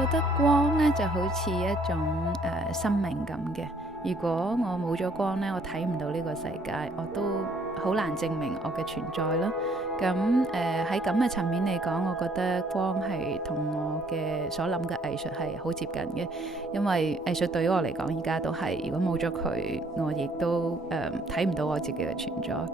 覺得光呢就好似一種生命咁嘅。如果我冇咗光呢，我睇唔到呢個世界，我都好難證明我嘅存在啦。咁喺咁嘅層面嚟講，我覺得光係同我嘅所諗嘅藝術係好接近嘅，因為藝術對於我嚟講，而家都係如果冇咗佢，我亦都睇唔到我自己嘅存在。